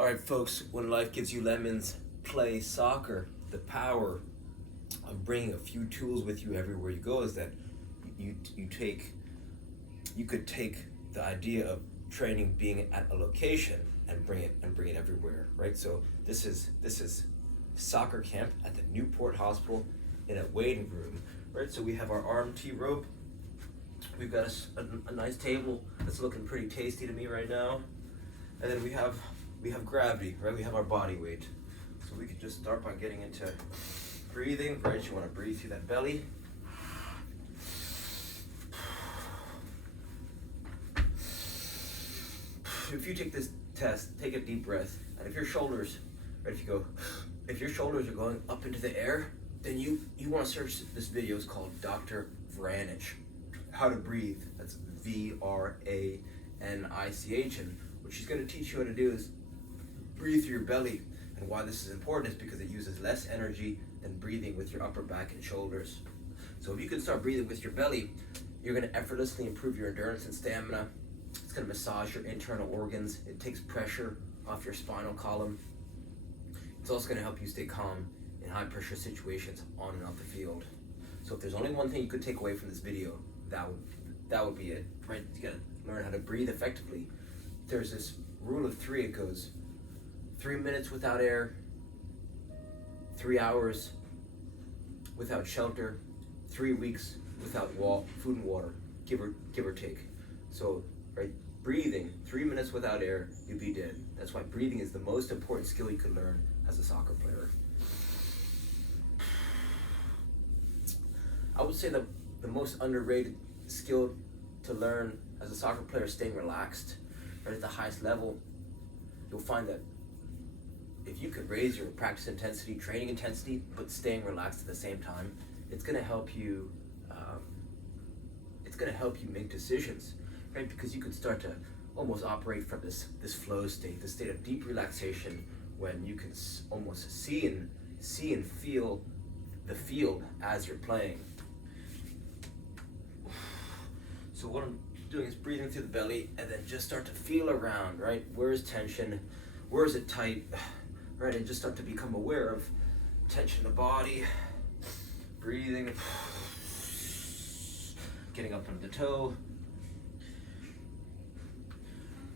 Alright folks, when life gives you lemons, play soccer. The power of bringing a few tools with you everywhere you go is that you could take the idea of training being at a location and bring it everywhere, right? So this is soccer camp at the Newport Hospital in a waiting room, right? So we have our arm T rope. We've got a nice table that's looking pretty tasty to me right now, and then we have gravity, right? We have our body weight. So we could just start by getting into breathing, right? You want to breathe through that belly. If you take this test, take a deep breath, and if your shoulders, right? If your shoulders are going up into the air, then you want to search this video. It's called Dr. Vranich, How to Breathe. That's Vranich, and what she's going to teach you how to do is breathe through your belly. And why this is important is because it uses less energy than breathing with your upper back and shoulders. So if you can start breathing with your belly, you're going to effortlessly improve your endurance and stamina. It's going to massage your internal organs. It takes pressure off your spinal column. It's also going to help you stay calm in high pressure situations on and off the field. So if there's only one thing you could take away from this video, that would be it, right? You got to learn how to breathe effectively. There's this rule of 3. It goes 3 minutes without air, 3 hours without shelter, 3 weeks without food and water, give or take. So, right, breathing 3 minutes without air, you'd be dead. That's why breathing is the most important skill you could learn as a soccer player. I would say the most underrated skill to learn as a soccer player is staying relaxed. Right at the highest level, you'll find that if you could raise your practice intensity, training intensity, but staying relaxed at the same time, it's going to help you. It's going to help you make decisions, right? Because you could start to almost operate from this flow state, this state of deep relaxation, when you can almost see and feel the field as you're playing. So what I'm doing is breathing through the belly, and then just start to feel around, right? Where is tension? Where is it tight? Right, and just start to become aware of tension in the body, breathing, getting up under the toe,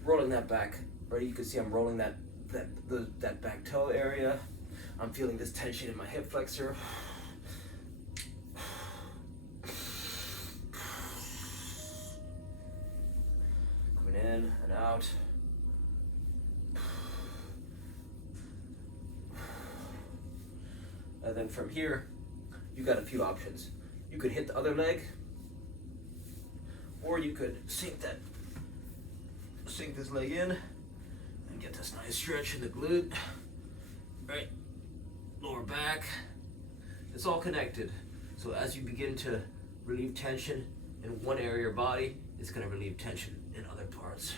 rolling that back, right? You can see I'm rolling that back toe area. I'm feeling this tension in my hip flexor. Coming in and out. And then from here, you got a few options. You could hit the other leg, or you could sink this leg in and get this nice stretch in the glute, right? Lower back. It's all connected. So as you begin to relieve tension in one area of your body, it's going to relieve tension in other parts.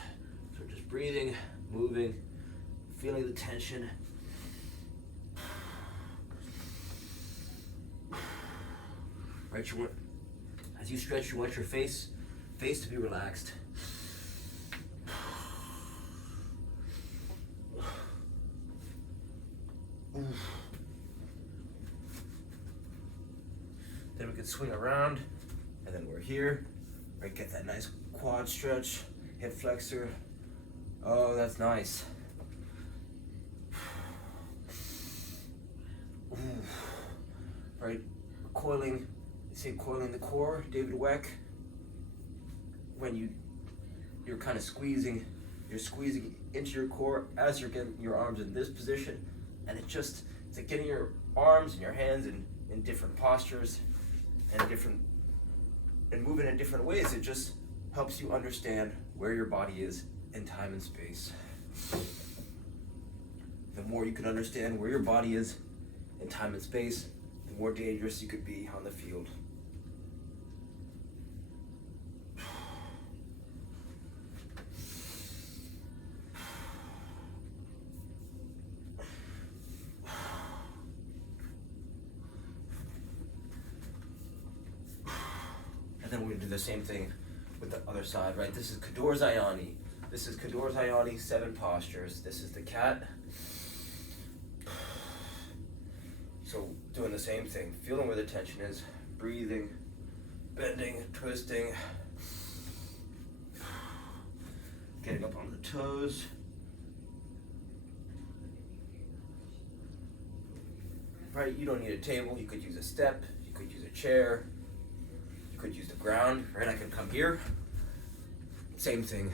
So just breathing, moving, feeling the tension. Right, as you stretch, you want your face to be relaxed. Then we can swing around, and then we're here. Right, get that nice quad stretch, hip flexor. Oh, that's nice. Right, coiling. See, coiling the core, David Weck. When you're kind of squeezing into your core as you're getting your arms in this position, and it's like getting your arms and your hands in different postures and moving in different ways. It just helps you understand where your body is in time and space. The more you can understand where your body is in time and space, the more dangerous you could be on the field. And then we're going to do the same thing with the other side, right? This is Kador Zayani, This is Cador Zayani 7 postures. This is the cat. So doing the same thing, feeling where the tension is, breathing, bending, twisting, getting up on the toes. Right, you don't need a table, you could use a step, you could use a chair, you could use the ground, right? I can come here, same thing.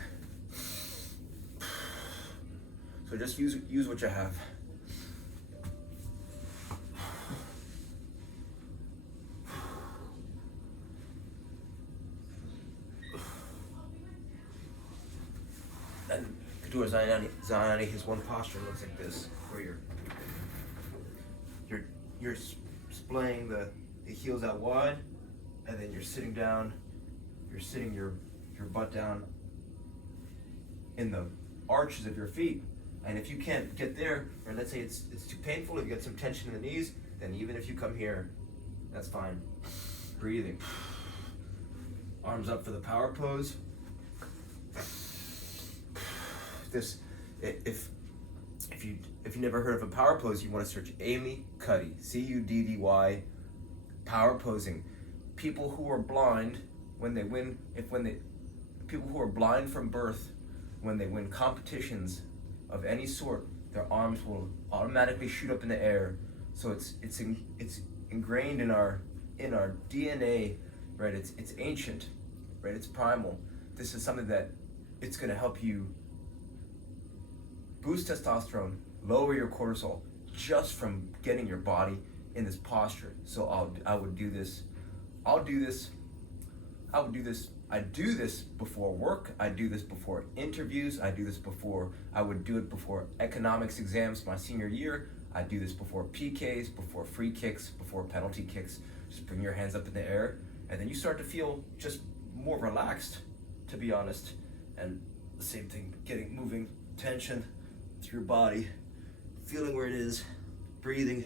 So just use what you have. And Cador Zayani, his one posture looks like this, where you're splaying the heels out wide, and then you're sitting down. You're sitting your butt down in the arches of your feet. And if you can't get there, or let's say it's too painful, if you get some tension in the knees, then even if you come here, that's fine. Breathing. Arms up for the power pose. This, if you never heard of a power pose, you want to search Amy Cuddy, Cuddy, power posing. People who are blind people who are blind from birth, when they win competitions of any sort, their arms will automatically shoot up in the air. So it's ingrained in our DNA, right? It's ancient, right? It's primal. This is something that it's going to help you boost testosterone, lower your cortisol, just from getting your body in this posture. So I would do this. I do this before work. I do this before interviews. I would do it before economics exams my senior year. I do this before PKs, before free kicks, before penalty kicks. Just bring your hands up in the air, and then you start to feel just more relaxed, to be honest. And the same thing, moving tension through your body, feeling where it is, breathing.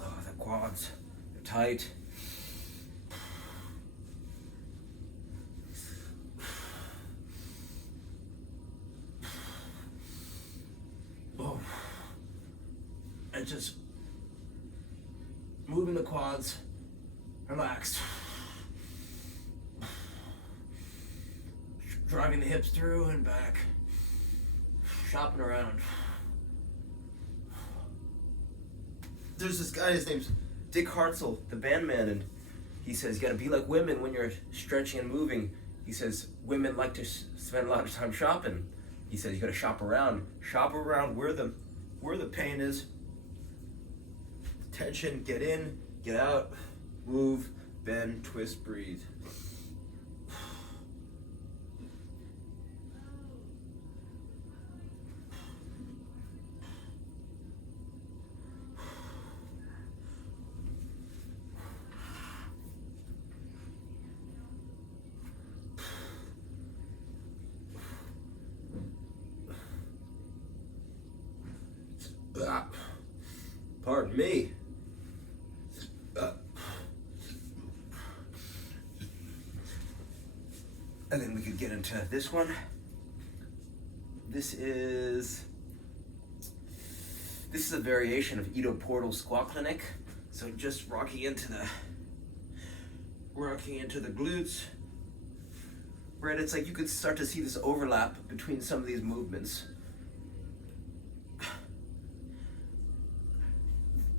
Oh, the quads, they're tight. Oh, and just moving the quads. Relaxed. Driving the hips through and back. Shopping around. There's this guy, his name's Dick Hartzell, the bandman, and he says you gotta be like women when you're stretching and moving. He says women like to spend a lot of time shopping. He says you gotta shop around. Shop around where the pain is. Tension, get in, get out. Move, bend, twist, breathe. Pardon me. And then we could get into this one. This is a variation of Ido Portal Squat Clinic. So just rocking into the glutes. Right, it's like you could start to see this overlap between some of these movements.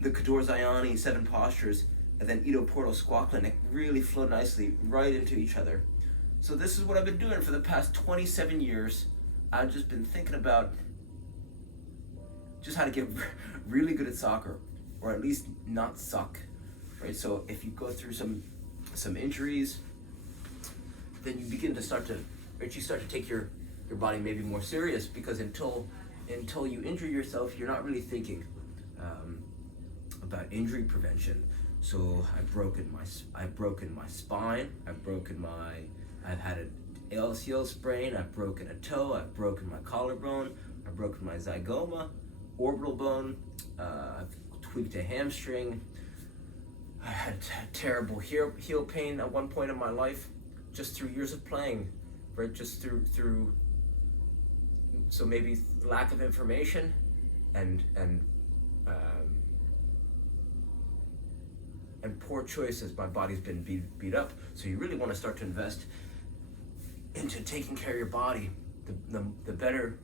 The Cador Zayani 7 postures and then Ido Portal Squat Clinic really flow nicely right into each other. So this is what I've been doing for the past 27 years. I've just been thinking about just how to get really good at soccer, or at least not suck, right? So if you go through some injuries, then you begin to start to take your body maybe more serious, because until you injure yourself, you're not really thinking about injury prevention. So I've broken my spine. I've had an LCL sprain. I've broken a toe. I've broken my collarbone. I've broken my zygoma, orbital bone. I've tweaked a hamstring. I had terrible heel pain at one point in my life, just through years of playing, right? Just through so maybe lack of information and poor choices. My body's been beat up. So you really want to start to invest into taking care of your body. The better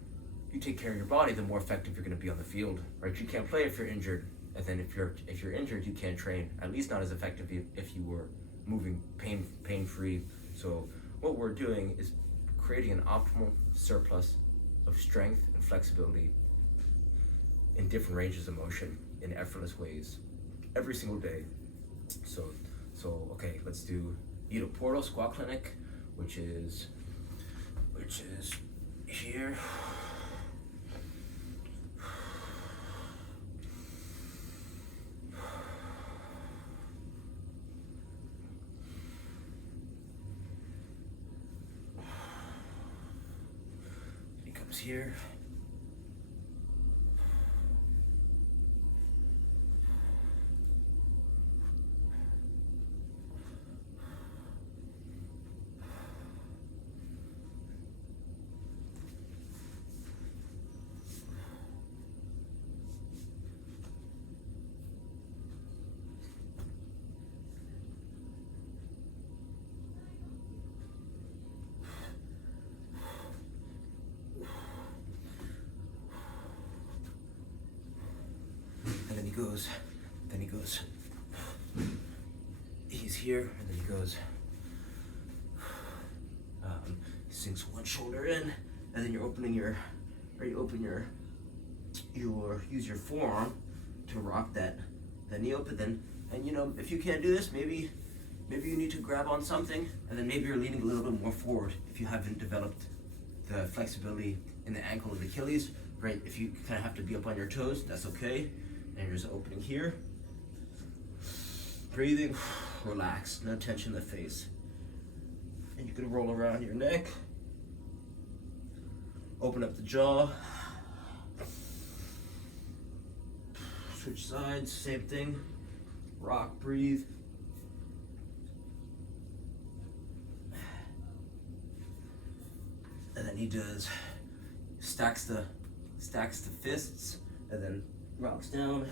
you take care of your body, the more effective you're going to be on the field, right? You can't play if you're injured, and then if you're injured, you can't train. At least not as effective if you were moving pain-free. So what we're doing is creating an optimal surplus of strength and flexibility in different ranges of motion in effortless ways every single day. So okay, let's do Ito Portal Squat Clinic, which is here. He comes here. Then he goes, he's here, and then he goes, sinks one shoulder in, and then you're opening use your forearm to rock that knee open. And you know, if you can't do this, maybe you need to grab on something, and then maybe you're leaning a little bit more forward if you haven't developed the flexibility in the ankle or the Achilles, right? If you kind of have to be up on your toes, that's okay. And there's an opening here. Breathing, relax, no tension in the face. And you can roll around your neck. Open up the jaw. Switch sides, same thing. Rock, breathe. And then he does stacks the fists, and then rocks down.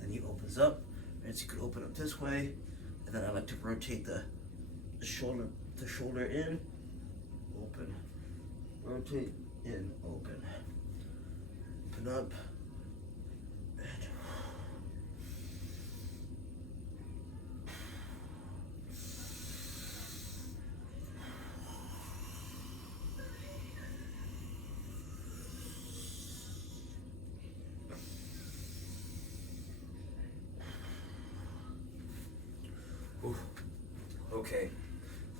And he opens up, and so you could open up this way, and then I like to rotate the shoulder in, open, rotate, in, open up, and okay.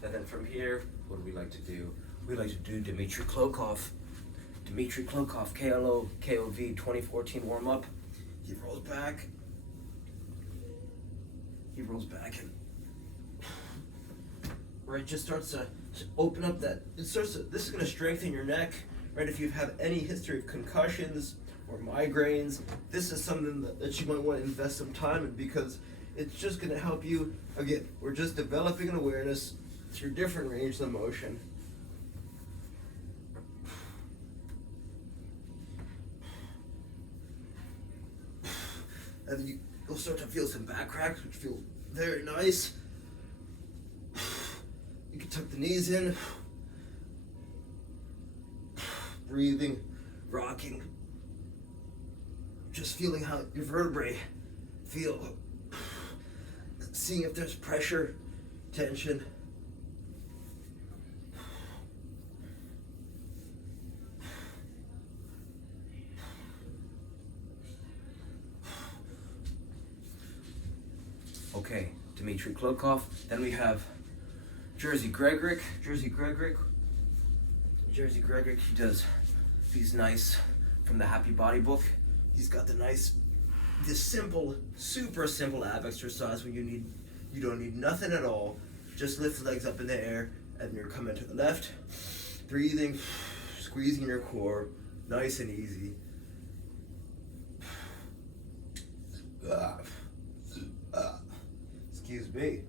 And then from here, what do we like to do? We like to do Dmitry Klokov, KLO, KOV 2014 warm-up. He rolls back and right, just starts to open up this is gonna strengthen your neck, right? If you have any history of concussions or migraines, this is something that you might want to invest some time in, because it's just gonna help you. Again, we're just developing an awareness through different ranges of motion. And then you'll start to feel some back cracks, which feel very nice. You can tuck the knees in. Breathing, rocking. Just feeling how your vertebrae feel. Seeing if there's pressure, tension. Okay, Dmitry Klokov. Then we have Jerzy Gregoric. He does these nice, from the Happy Body book, he's got this simple, super simple ab exercise where you don't need nothing at all. Just lift the legs up in the air, and you're coming to the left, breathing, squeezing your core, nice and easy. Excuse me.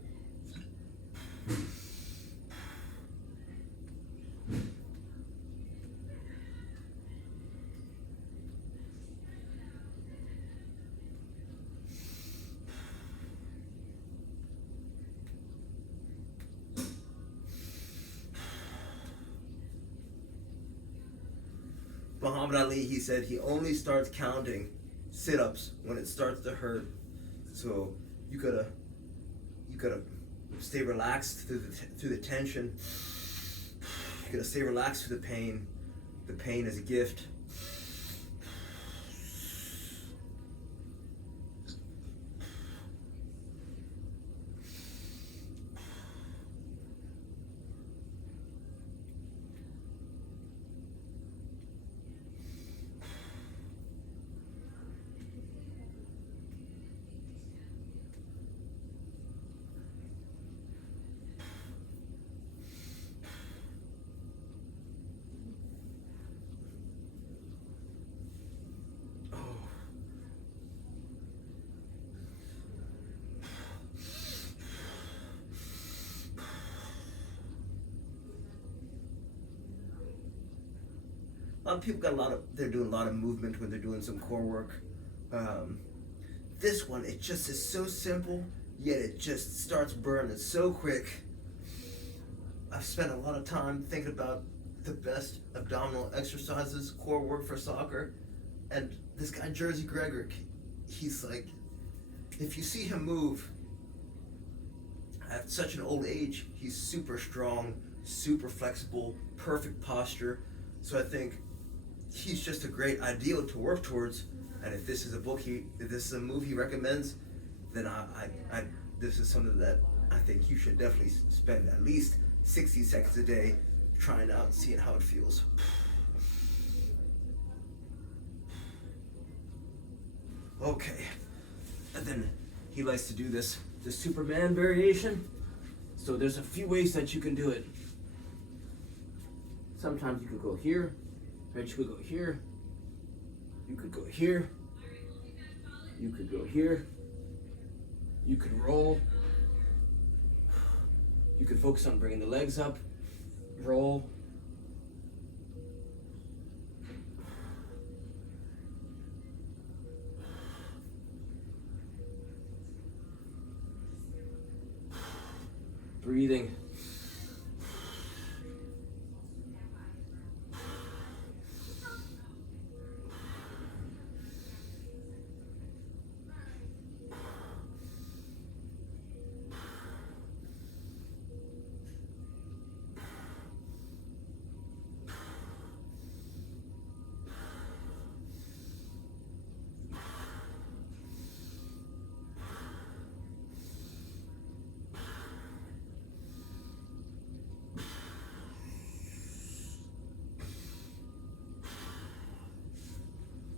Muhammad Ali, he said he only starts counting sit-ups when it starts to hurt. So you gotta stay relaxed through the tension. You gotta stay relaxed through the pain. The pain is a gift. A lot of people they're doing a lot of movement when they're doing some core work. This one, it just is so simple, yet it just starts burning so quick. I've spent a lot of time thinking about the best abdominal exercises, core work for soccer, and this guy Jersey Gregor, he's like, if you see him move at such an old age, he's super strong, super flexible, perfect posture. So I think he's just a great ideal to work towards. And if this is a move he recommends, then this is something that I think you should definitely spend at least 60 seconds a day trying out, seeing how it feels. Okay, and then he likes to do the Superman variation. So there's a few ways that you can do it. Sometimes you could go here, right? You could go here. You could go here. You could go here. You could roll. You could focus on bringing the legs up. Roll. Breathing.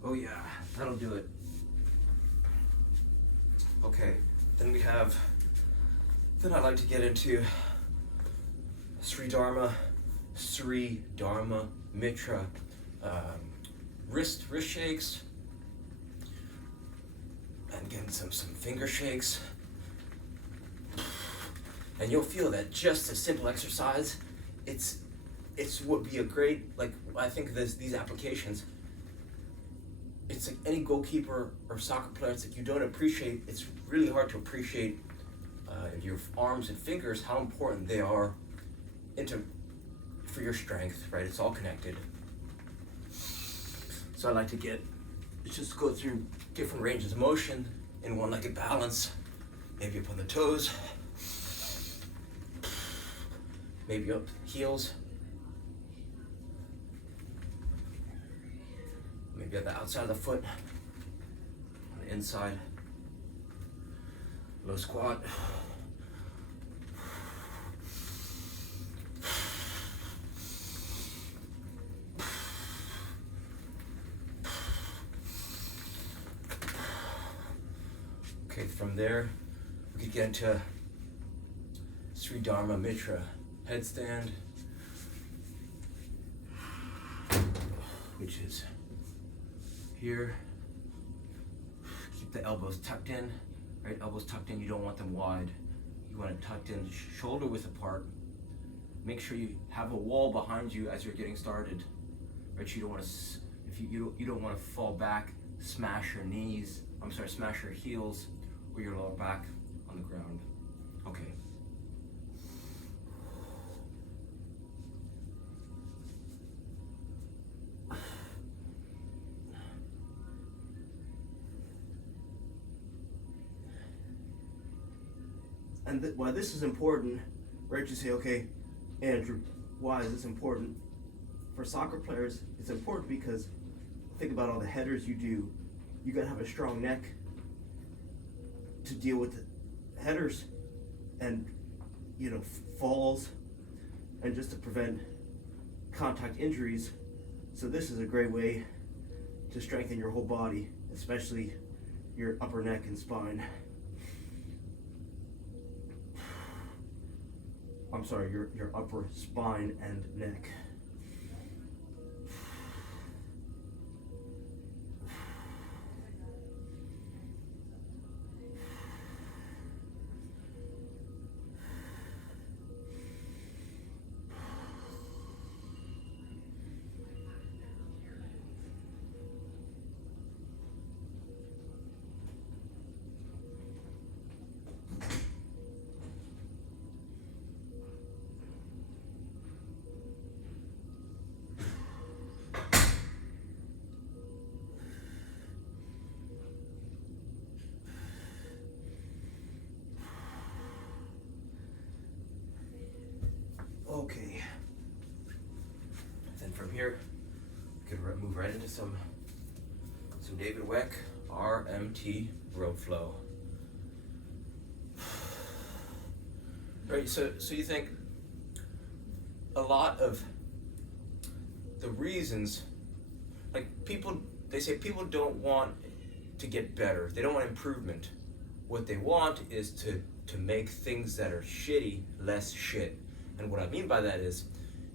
Oh yeah, that'll do it. Okay, then I like to get into Sri Dharma Mitra, wrist shakes, and getting some finger shakes. And you'll feel that just a simple exercise, it's would be a great, like, I think these applications, it's like any goalkeeper or soccer player, it's like you don't appreciate, it's really hard to appreciate your arms and fingers, how important they are for your strength, right? It's all connected. So I like to just go through different ranges of motion in one-legged balance, maybe up on the toes, maybe up heels, maybe at the outside of the foot, on the inside, low squat. Okay, from there, we could get into Sri Dharma Mitra headstand, which is here. Keep the elbows tucked in, right? Elbows tucked in, you don't want them wide. You want it tucked in, shoulder width apart. Make sure you have a wall behind you as you're getting started, right? You don't want to, if you don't want to fall back, smash your knees. Smash your heels or your lower back on the ground. Okay. And why this is important, right? You say, okay, Andrew, why is this important? For soccer players, it's important because think about all the headers you do. You gotta have a strong neck to deal with the headers and, you know, falls, and just to prevent contact injuries. So this is a great way to strengthen your whole body, especially your upper neck and spine. I'm sorry, your upper spine and neck. Okay. Then from here, we could move right into some David Weck RMT rope flow. Right. So you think a lot of the reasons, like they say people don't want to get better. They don't want improvement. What they want is to make things that are shitty less shit. And what I mean by that is,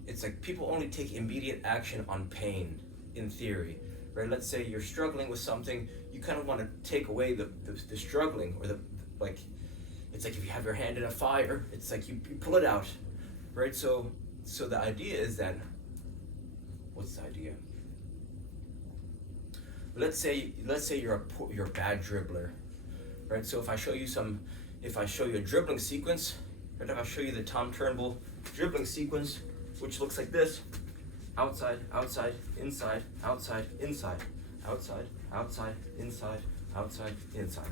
it's like people only take immediate action on pain, in theory, right? Let's say you're struggling with something, you kind of want to take away the struggling, or it's like if you have your hand in a fire, it's like you pull it out, right? So the idea is that, what's the idea? Let's say you're a bad dribbler, right? So if I show you a dribbling sequence, right? If I show you the Tom Turnbull dribbling sequence, which looks like this: outside, outside, inside, outside, inside, outside, outside, inside, outside, inside.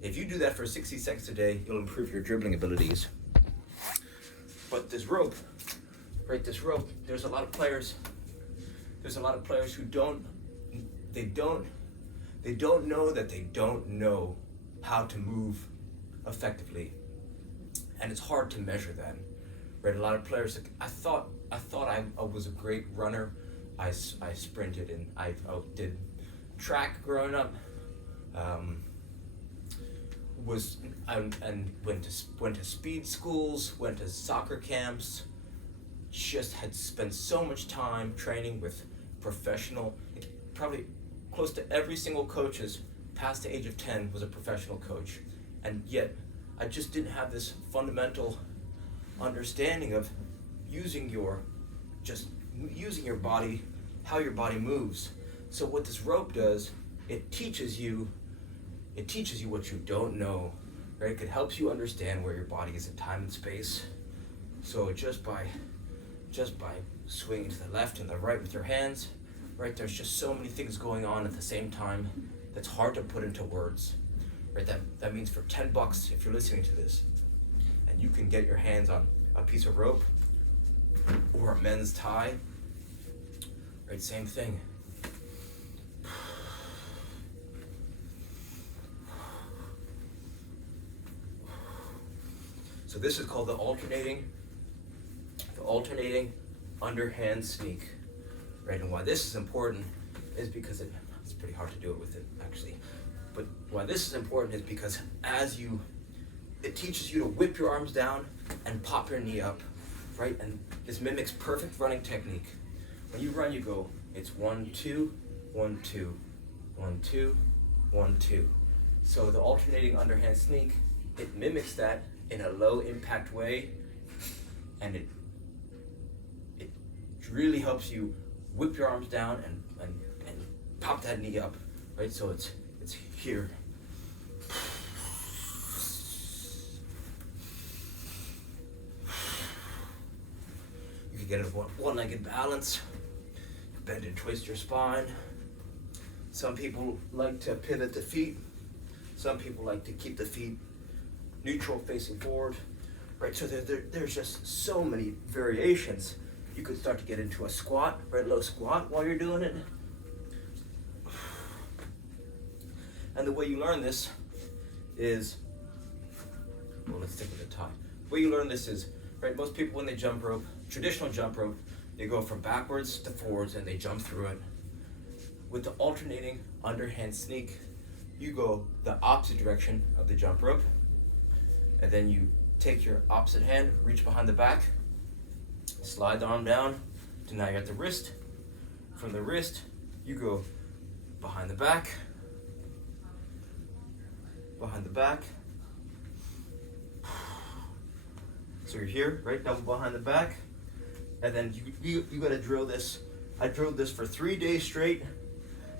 If you do that for 60 seconds a day, you'll improve your dribbling abilities. But this rope, right? There's a lot of players who don't know that they don't know how to move effectively, and it's hard to measure that. Right, a lot of players. I thought I was a great runner. I sprinted and I did track growing up. Went to speed schools, went to soccer camps. Just had spent so much time training with professional. Probably close to every single coaches past the age of 10 was a professional coach, and yet I just didn't have this fundamental understanding of using your body, how your body moves. So what this rope does, it teaches you what you don't know, right? It helps you understand where your body is in time and space. So just by swinging to the left and the right with your hands, right, there's just so many things going on at the same time that's hard to put into words, right? That means for $10, if you're listening to this, and you can get your hands on a piece of rope or a men's tie, right? Same thing. So this is called the alternating underhand sneak, right? And why this is important is because it's pretty hard to do it with it, actually. But why this is important is because it teaches you to whip your arms down and pop your knee up, right? And this mimics perfect running technique. When you run, you go, it's 1, 2, 1, 2, 1, 2, 1, 2. So the alternating underhand sneak, it mimics that in a low impact way, and it really helps you whip your arms down and pop that knee up, right? So it's here. You can get a one-legged balance, bend and twist your spine. Some people like to pivot the feet. Some people like to keep the feet neutral, facing forward, right? So there's just so many variations. You could start to get into a squat, right? Low squat while you're doing it. And the way you learn this is, well, let's stick with the tie. The way you learn this is, right, most people when they jump rope, traditional jump rope, they go from backwards to forwards and they jump through it. With the alternating underhand sneak, you go the opposite direction of the jump rope, and then you take your opposite hand, reach behind the back, slide the arm down to now you're at the wrist. From the wrist, you go behind the back, so you're here, right? Double behind the back, and then you gotta drill this. I drilled this for 3 days straight,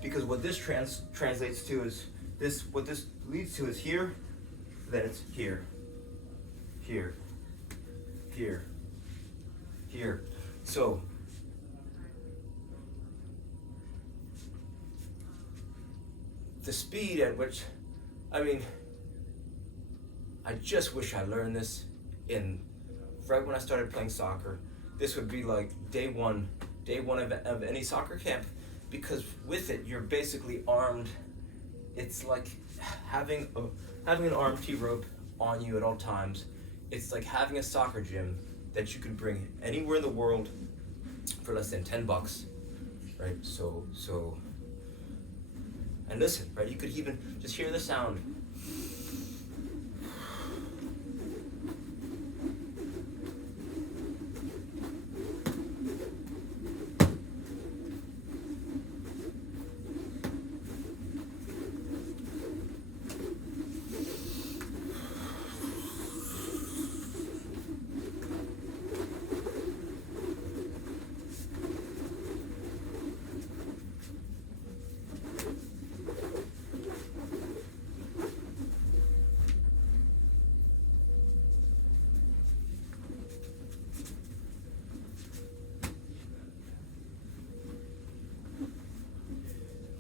because what this translates to is this. What this leads to is here, then it's here, here, here, here. So the speed at which, I just wish I learned this right when I started playing soccer. This would be like day one of any soccer camp, because with it you're basically armed. It's like having an arm T-rope on you at all times. It's like having a soccer gym that you can bring anywhere in the world for less than $10, right? So, and listen, right? You could even just hear the sound.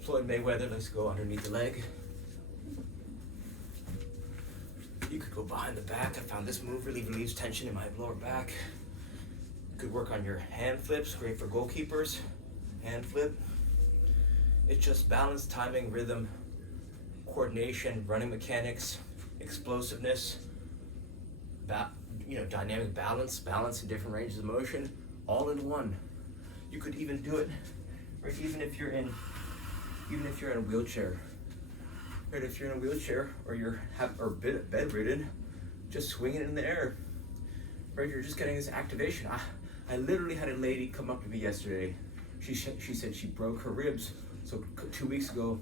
Floyd Mayweather, let's go underneath the leg. You could go behind the back. I found this move really relieves tension in my lower back. You could work on your hand flips, great for goalkeepers. Hand flip. It's just balance, timing, rhythm, coordination, running mechanics, explosiveness, dynamic balance in different ranges of motion, all in one. You could even do it, right, even if you're in a wheelchair. Right, if you're in a wheelchair or you're bedridden, just swing it in the air. Right, you're just getting this activation. I literally had a lady come up to me yesterday. She said she broke her ribs. So 2 weeks ago,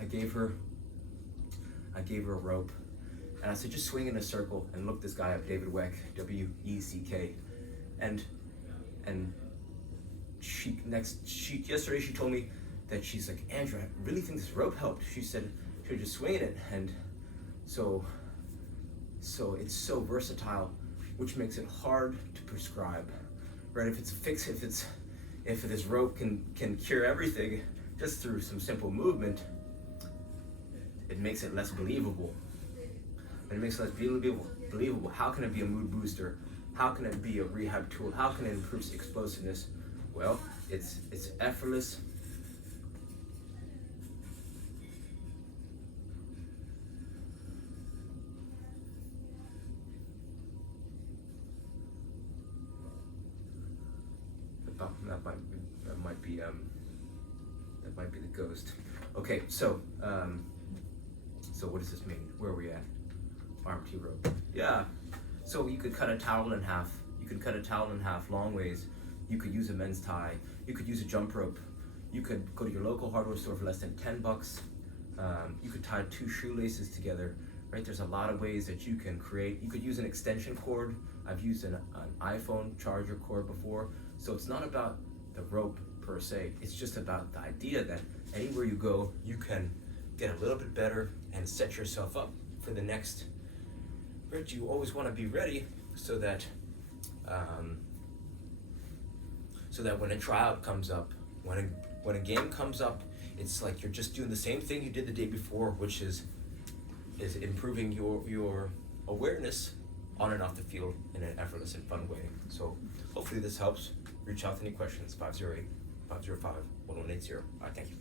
I gave her a rope, and I said just swing in a circle and look this guy up, David Weck, W-E-C-K, and yesterday she told me that she's like, Andrew, I really think this rope helped. She said she was just swinging it, and so it's so versatile, which makes it hard to prescribe, right? If this rope can cure everything just through some simple movement, it makes it less believable. And it makes it less believable. How can it be a mood booster? How can it be a rehab tool? How can it improve explosiveness? Well, it's effortless. That might be the ghost. Okay, so So what does this mean? Where are we at? Arm T rope. Yeah. So you could cut a towel in half. You could cut a towel in half long ways. You could use a men's tie. You could use a jump rope. You could go to your local hardware store for less than $10. You could tie 2 shoelaces together, right? There's a lot of ways that you can create. You could use an extension cord. I've used an iPhone charger cord before. So it's not about the rope per se. It's just about the idea that anywhere you go, you can get a little bit better and set yourself up for the next. Right? You always want to be ready so that when a tryout comes up, when a game comes up, it's like you're just doing the same thing you did the day before, which is improving your awareness on and off the field in an effortless and fun way. So hopefully this helps. Reach out with any questions, 508-505-1180. All right, thank you.